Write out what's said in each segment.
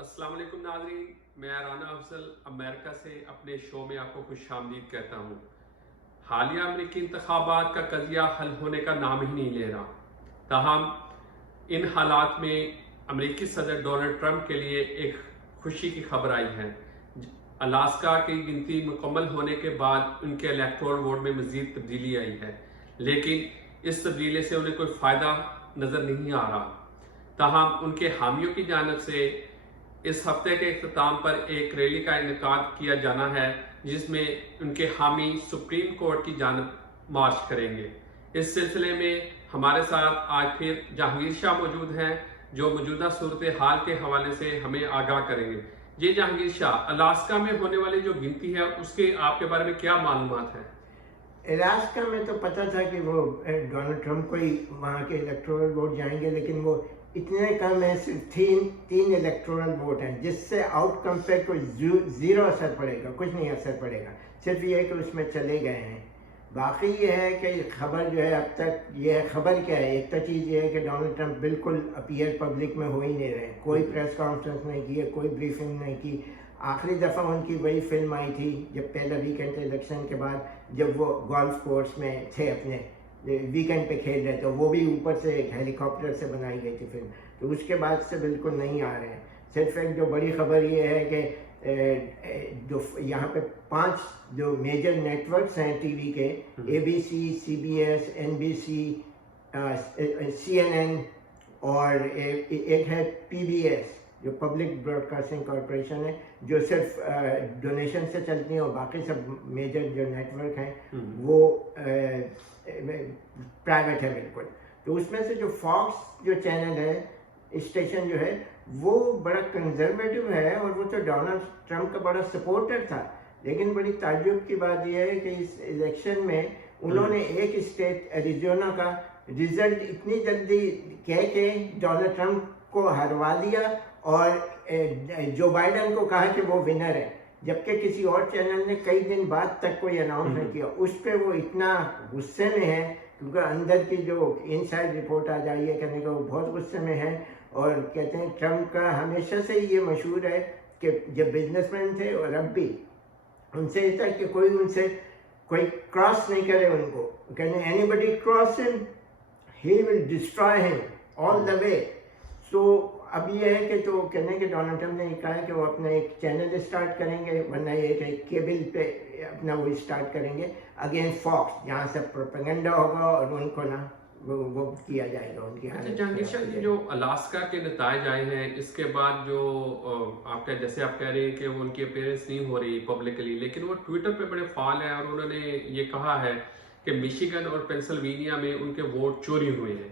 السلام علیکم ناظرین، میں رانا افضل امریکہ سے اپنے شو میں آپ کو خوش آمدید کہتا ہوں۔ حالیہ امریکی انتخابات کا قضیہ حل ہونے کا نام ہی نہیں لے رہا، تاہم ان حالات میں امریکی صدر ڈونلڈ ٹرمپ کے لیے ایک خوشی کی خبر آئی ہے۔ الاسکا کی گنتی مکمل ہونے کے بعد ان کے الیکٹورل ووٹ میں مزید تبدیلی آئی ہے، لیکن اس تبدیلی سے انہیں کوئی فائدہ نظر نہیں آ رہا۔ تاہم ان کے حامیوں کی جانب سے اس ہفتے کے اختتام پر ایک ریلی کا انعقاد کیا جانا ہے، جس میں ان کے حامی سپریم کورٹ کی جانب مارچ کریں گے۔ اس سلسلے میں ہمارے ساتھ آج پھر جہانگیر شاہ موجود ہیں، جو موجودہ صورتحال کے حوالے سے ہمیں آگاہ کریں گے۔ جی جہانگیر شاہ، الاسکا میں ہونے والی جو گنتی ہے اس کے آپ کے بارے میں کیا معلومات ہیں؟ الاسکا میں تو پتہ تھا کہ وہ ڈونلڈ ٹرمپ کو ہی وہاں کے الیکٹورل ووٹ جائیں گے، لیکن وہ اتنے کم ہیں، صرف تین الیکٹورل ووٹ ہیں، جس سے آؤٹ کم پہ کوئی زیرو اثر پڑے گا، کچھ نہیں اثر پڑے گا، صرف یہ ہے کہ اس میں چلے گئے ہیں۔ باقی یہ ہے کہ خبر جو ہے اب تک یہ خبر کیا ہے، ایک تو چیز یہ ہے کہ ڈونلڈ ٹرمپ بالکل اپیئر پبلک میں ہو ہی نہیں رہے، کوئی پریس کانفرنس نہیں کی ہے، کوئی بریفنگ نہیں کی۔ آخری دفعہ ان کی وہی فلم آئی تھی جب پہلا ویکینڈ تھا الیکشن کے بعد، جب وہ گولف کورس میں تھے اپنے ویکینڈ پہ کھیل رہے تھے، وہ بھی اوپر سے ایک ہیلی کاپٹر سے بنائی گئی تھی فلم، تو اس کے بعد سے بالکل نہیں آ رہے ہیں۔ صرف ایک جو بڑی خبر یہ ہے کہ جو یہاں پہ 5 جو میجر نیٹ ورکس ہیں ٹی وی کے، A B C, C B S, N B C, C N N, اور ایک ہے پی بی ایس جو پبلک براڈ کاسٹنگ کارپوریشن ہے، جو صرف ڈونیشن سے چلتی ہیں، اور باقی سب میجر جو نیٹ ورک ہیں وہ پرائیویٹ ہے بالکل۔ تو اس میں سے جو فاکس جو چینل ہے، اسٹیشن جو ہے، وہ بڑا کنزرویٹو ہے، اور وہ تو ڈونلڈ ٹرمپ کا بڑا سپورٹر تھا، لیکن بڑی تعجب کی بات یہ ہے کہ اس الیکشن میں انہوں نے ایک اسٹیٹ ایریزونا کا رزلٹ اتنی جلدی کہہ کے ڈونلڈ ٹرمپ کو ہروا دیا، اور جو بائیڈن کو کہا کہ وہ ونر ہے، جبکہ کسی اور چینل نے کئی دن بعد تک کوئی اناؤنس نہیں کیا۔ اس پہ وہ اتنا غصے میں ہے، کیونکہ اندر کی جو ان سائڈ رپورٹ آ جائی ہے کہنے کا وہ بہت غصے میں ہے، اور کہتے ہیں ٹرمپ کا ہمیشہ سے یہ مشہور ہے کہ جب بزنس مین تھے اور اب بھی ان سے یہ تھا کہ کوئی ان سے کوئی کراس نہیں کرے ان کو، کہنے اینی بڈی کراس ہم ہی ول ڈسٹرائے ہم آل دا وے۔ سو اب یہ ہے کہ تو کہنے کہ ڈونلڈ ٹرمپ نے کہا ہے کہ وہ اپنا ایک چینل اسٹارٹ کریں گے، ورنہ یہ کہ کیبل پہ اپنا وہ اسٹارٹ کریں گے اگینسٹ فاکس، جہاں سے پروپیگنڈا ہوگا اور ان کو نا وہ کیا جائے گا ان کی۔ اچھا جہانگیر شاہ جی، جو الاسکا کے نتائج آئے ہیں، اس کے بعد جو آپ کا جیسے آپ کہہ رہے ہیں کہ وہ ان کی اپیئرنس نہیں ہو رہی پبلکلی، لیکن وہ ٹویٹر پہ بڑے فعال ہیں، اور انہوں نے یہ کہا ہے کہ میشیگن اور پینسلوینیا میں ان کے ووٹ چوری ہوئے ہیں،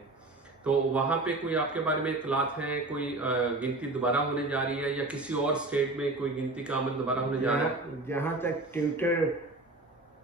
تو وہاں پہ کوئی آپ کے بارے میں اطلاعات ہیں؟ کوئی گنتی دوبارہ ہونے جا رہی ہے، یا کسی اور اسٹیٹ میں کوئی گنتی کا عمل دوبارہ ہونے جا رہا ہے؟ جہاں تک ٹویٹر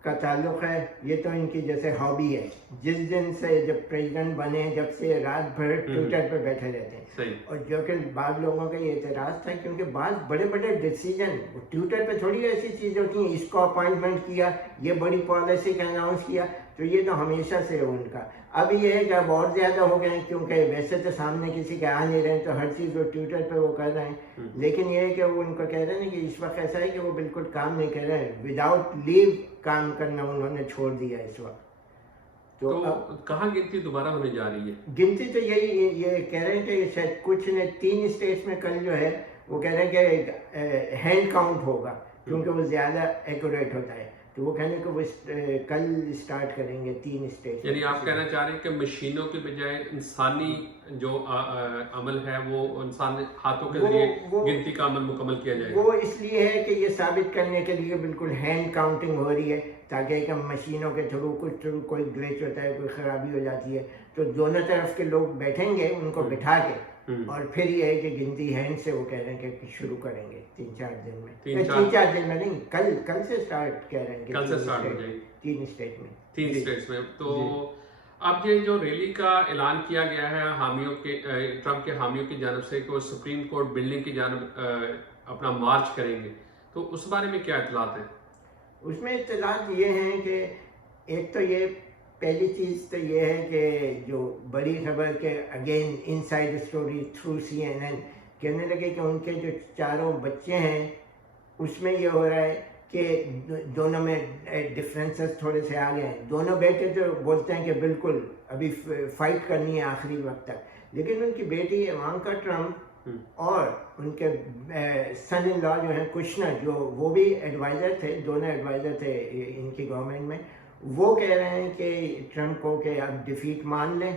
کا تعلق ہے، یہ تو ان کی جیسے ہابی ہے، جس دن سے جب پریزیڈنٹ بنے جب سے رات بھر ٹویٹر پہ بیٹھے رہتے ہیں، اور جو کہ بعض لوگوں کا یہ اعتراض تھا کیونکہ بعض بڑے بڑے ڈیسیجن ٹویٹر پہ تھوڑی ایسی چیزیں ہوتی ہیں، اس کو اپوائنٹمنٹ کیا، یہ بڑی پالیسی کا اناؤنس کیا، تو یہ تو ہمیشہ سے ان کا۔ اب یہ ہے کہ اب اور زیادہ ہو گئے ہیں، کیونکہ ویسے تو سامنے کسی کے آ نہیں رہے ہیں، تو ہر چیز وہ ٹویٹر پہ وہ کر رہے ہیں، لیکن یہ ہے کہ وہ ان کو کہہ رہے ہیں کہ اس وقت ایسا ہے کہ وہ بالکل کام نہیں کر رہے ہیں، وداؤٹ لیو کام کرنا انہوں نے چھوڑ دیا اس وقت۔ تو کہاں گنتی دوبارہ ہونے جا رہی ہے؟ گنتی تو یہی یہ کہہ رہے ہیں کہ شاید کچھ نے 3 اسٹیٹس میں کل جو ہے وہ کہہ رہے ہیں کہ ہینڈ کاؤنٹ ہوگا، کیونکہ وہ زیادہ ایکوریٹ ہوتا ہے، تو وہ کہنے کہ وہ کل اسٹارٹ کریں گے 3 اسٹیٹ۔ یعنی آپ کہنا چاہ رہے ہیں کہ مشینوں کے بجائے انسانی جو عمل ہے وہ انسان ہاتھوں کے ذریعے گنتی کا عمل مکمل کیا جائے؟ وہ اس لیے ہے کہ یہ ثابت کرنے کے لیے بالکل ہینڈ کاؤنٹنگ ہو رہی ہے، تاکہ کہ مشینوں کے تھرو کوئی گلیچ ہوتا ہے، کوئی خرابی ہو جاتی ہے، تو دونوں طرف کے لوگ بیٹھیں گے ان کو بٹھا کے، اور پھر یہ ہے کہ گنتی ہینڈ سے وہ کہہ رہے ہیں کہ شروع کریں گے 3-4 دن میں، 3-4 دن میں نہیں، کل سے سٹارٹ کہہ رہے ہیں کہ کل سے سٹارٹ ہو جائے گی 3 اسٹیٹ میں، 3 اسٹیٹس میں۔ تو اب یہ جو ریلی کا اعلان کیا گیا ہے حامیوں کے، ٹرمپ کے حامیوں کی جانب سے کہ وہ سپریم کورٹ بلڈنگ کی جانب اپنا مارچ کریں گے، تو اس بارے میں کیا اطلاعات ہیں؟ اس میں اطلاعات یہ ہیں کہ ایک تو یہ پہلی چیز تو یہ ہے کہ جو بڑی خبر کہ again inside story through C N N کہنے لگے کہ ان کے جو 4 بچے ہیں اس میں یہ ہو رہا ہے کہ دونوں میں ڈفرینسز تھوڑے سے آ گئے ہیں. دونوں بیٹے تو بولتے ہیں کہ بالکل ابھی فائٹ کرنی ہے آخری وقت تک, لیکن ان کی بیٹی ایوانکا ٹرمپ اور ان کے سن ان لا جو ہیں کشنر, جو وہ بھی ایڈوائزر تھے, دونوں ایڈوائزر تھے ان کی گورنمنٹ میں, وہ کہہ رہے ہیں کہ ٹرمپ کو کہ اب ڈیفیٹ مان لیں,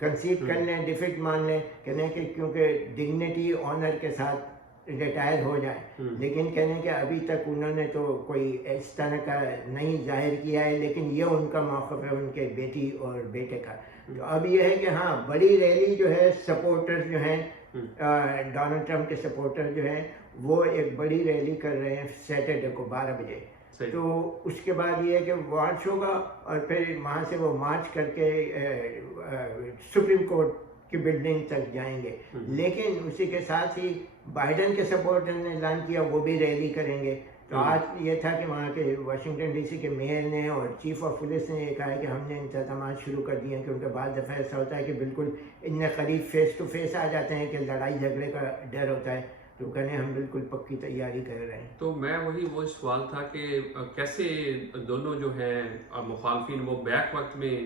کنسیڈ کر لیں, ڈیفیٹ مان لیں, کہنے کہ کیونکہ ڈگنیٹی آنر کے ساتھ ریٹائر ہو جائیں. لیکن کہنے کہ ابھی تک انہوں نے تو کوئی اس طرح کا نہیں ظاہر کیا ہے, لیکن یہ ان کا موقف ہے ان کے بیٹی اور بیٹے کا. تو اب یہ ہے کہ ہاں بڑی ریلی جو ہے سپورٹر جو ہیں ڈونلڈ ٹرمپ کے سپورٹر جو ہیں وہ ایک بڑی ریلی کر رہے ہیں سیٹرڈے کو 12 بجے. تو اس کے بعد یہ ہے کہ مارچ ہوگا اور پھر وہاں سے وہ مارچ کر کے سپریم کورٹ کی بلڈنگ تک جائیں گے. لیکن اسی کے ساتھ ہی بائیڈن کے سپورٹر نے اعلان کیا وہ بھی ریلی کریں گے. تو آج یہ تھا کہ وہاں کے واشنگٹن ڈی سی کے میئر نے اور چیف آف پولیس نے یہ کہا کہ ہم نے انتظامات شروع کر دیے ہیں, کیونکہ بعض دفعہ ایسا ہوتا ہے کہ بالکل اتنے قریب فیس ٹو فیس آ جاتے ہیں کہ لڑائی جھگڑے کا ڈر ہوتا ہے. تو کہنے ہم بالکل پکی تیاری کر رہے ہیں. تو میں وہ سوال تھا کہ کیسے دونوں جو ہیں مخالفین وہ بیک وقت میں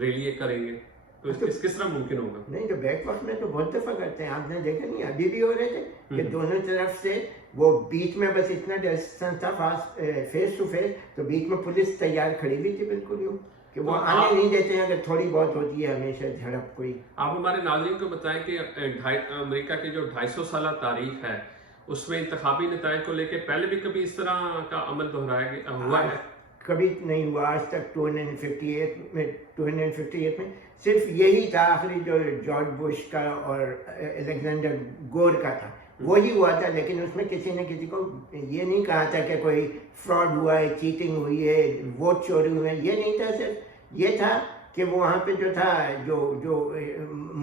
ریلیے کریں گے, تو کس طرح ممکن ہوگا؟ نہیں تو بیک وقت میں تو بہت دفعہ کرتے ہیں, آپ نے دیکھا نہیں ابھی بھی ہو رہے تھے کہ دونوں طرف سے وہ بیچ میں بس اتنا ڈسٹینس تھا فیس ٹو فیس, تو بیچ میں پولیس تیار کھڑی ہوئی تھی بالکل یوں کہ وہ آنے نہیں دیتے ہیں اگر تھوڑی بہت ہوتی ہے ہمیشہ جھڑپ کوئی. آپ ہمارے ناظرین کو بتائیں کہ امریکہ کی جو 250 سالہ تاریخ ہے اس میں انتخابی نتائج کو لے کے پہلے بھی کبھی اس طرح کا عمل دہرایا ہوا ہے؟ کبھی نہیں ہوا آج تک. 258 میں صرف یہی تھا آخری جو جارج بش کا اور الیگزینڈر گور کا تھا, وہی ہوا تھا. لیکن اس میں کسی نے کسی کو یہ نہیں کہا تھا کہ کوئی فراڈ ہوا ہے, چیٹنگ ہوئی ہے, ووٹ چوری ہوئے ہیں, یہ نہیں تھا. صرف یہ تھا کہ وہاں پہ جو تھا جو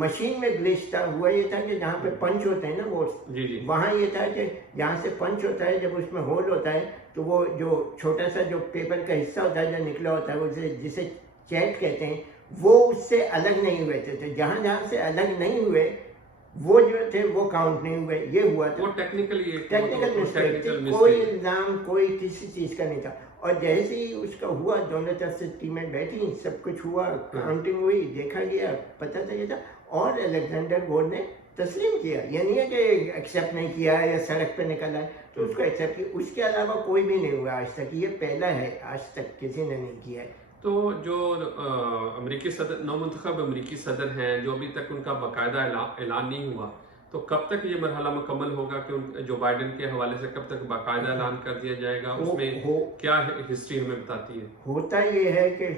مشین میں گلچ تھا, ہوا یہ تھا کہ جہاں پہ پنچ ہوتے ہیں نا ووٹس, وہاں یہ تھا کہ جہاں سے پنچ ہوتا ہے جب اس میں ہول ہوتا ہے تو وہ جو چھوٹا سا جو پیپر کا حصہ ہوتا ہے جو نکلا ہوتا ہے وہ جسے چیٹ کہتے ہیں, وہ اس سے الگ نہیں ہوئے تھے. جہاں جہاں سے الگ نہیں ہوئے وہ جو تھے وہ کاؤنٹ نہیں ہوئے. یہ ہوا تھا ٹیکنیکل مسٹیک, کوئی الزام کوئی کسی چیز کا نہیں تھا. اور جیسے ہی اس کا ہوا دونوں طرف سے ٹیمیں بیٹھی, سب کچھ ہوا, کاؤنٹنگ ہوئی, دیکھا گیا, پتہ چلا تھا, اور الیگزینڈر گور نے تسلیم کیا. یہ نہیں ہے کہ ایکسیپٹ نہیں کیا یا سڑک پہ نکل آئے, تو اس کو ایکسیپٹ کیا. اس کے علاوہ کوئی بھی نہیں ہوا آج تک, یہ پہلا ہے, آج تک کسی نے نہیں کیا ہے. تو جو امریکی صدر نو منتخب امریکی صدر ہیں جو ابھی تک ان کا باقاعدہ اعلان نہیں ہوا, تو کب تک یہ مرحلہ مکمل ہوگا کہ جو بائیڈن کے حوالے سے کب تک باقاعدہ اعلان کر دیا جائے گا؟ اس میں کیا ہسٹری ہمیں بتاتی ہے؟ ہوتا یہ ہے کہ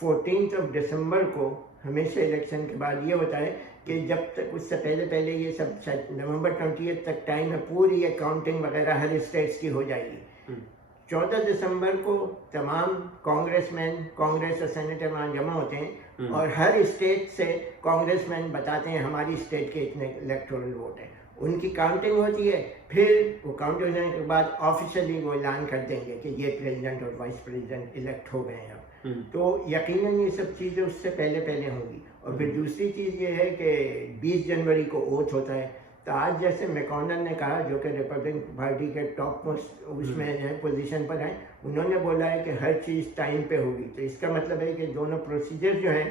14 دسمبر کو ہمیشہ الیکشن کے بعد یہ ہوتا ہے کہ جب تک اس سے پہلے یہ سب نومبر 28 تک ٹائم ہے, پوری اکاؤنٹنگ وغیرہ ہر اسٹیٹس کی ہو جائے گی. 14 دسمبر کو تمام کانگریس مین, کانگریس اور سینیٹر وہاں جمع ہوتے ہیں اور ہر اسٹیٹ سے کانگریس مین بتاتے ہیں ہماری اسٹیٹ کے اتنے الیکٹورل ووٹ ہیں. ان کی کاؤنٹنگ ہوتی ہے, پھر وہ کاؤنٹ ہونے کے بعد آفیشلی وہ اعلان کر دیں گے کہ یہ پریزیڈنٹ اور وائس پریزیڈنٹ الیکٹ ہو گئے ہیں اب. تو یقیناً یہ سب چیزیں اس سے پہلے ہوں گی. اور پھر دوسری چیز یہ ہے کہ 20 جنوری کو اوتھ ہوتا ہے. تو آج جیسے میکونل نے کہا, جو کہ ریپبلکن پارٹی کے ٹاپ موسٹ اس میں ہیں پوزیشن پر ہیں, انہوں نے بولا ہے کہ ہر چیز ٹائم پہ ہوگی. تو اس کا مطلب ہے کہ دونوں پروسیجر جو ہیں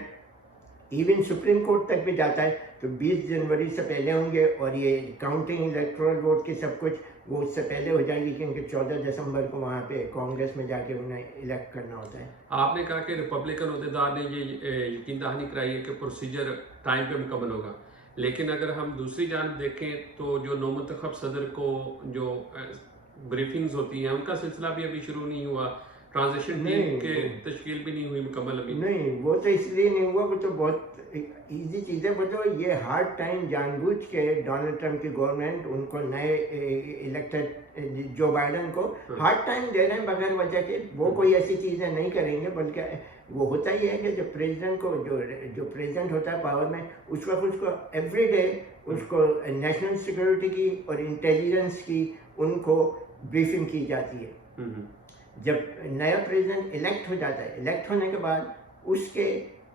ایون سپریم کورٹ تک بھی جاتا ہے تو 20 جنوری سے پہلے ہوں گے, اور یہ کاؤنٹنگ الیکٹورل ووٹ کی سب کچھ وہ اس سے پہلے ہو جائے گی, کیونکہ 14 دسمبر کو وہاں پہ کانگریس میں جا کے انہیں الیکٹ کرنا ہوتا ہے. آپ نے کہا کہ ریپبلکن عہدیدار نے یہ یقین دہانی کرائی ہے کہ پروسیجر ٹائم پہ مکمل ہوگا, لیکن اگر ہم دوسری جانب دیکھیں تو جو نو منتخب صدر کو جو بریفنگز ہوتی ہیں ان کا سلسلہ بھی ابھی شروع نہیں ہوا, ٹرانزیشن ٹیم کے تشکیل بھی نہیں ہوئی مکمل ابھی. نہیں, وہ تو اس لیے نہیں ہوا, وہ تو بہت ایزی چیز ہے. وہ تو یہ ہارڈ ٹائم جان بوجھ کے ڈونلڈ ٹرمپ کی گورنمنٹ ان کو نئے الیکٹڈ جو بائیڈن کو ہارڈ ٹائم دے رہے ہیں بغیر وجہ کے. وہ کوئی ایسی چیزیں نہیں کریں گے, بلکہ وہ ہوتا ہی ہے کہ جو پریزیڈنٹ کو جو پریزیڈنٹ ہوتا ہے پاور میں, اس وقت اس کو ایوری ڈے اس کو نیشنل سیکورٹی کی اور انٹیلیجنس کی ان کو بریفنگ کی جاتی ہے. جب نیا پریزیڈنٹ الیکٹ ہو جاتا ہے, الیکٹ ہونے کے بعد اس کے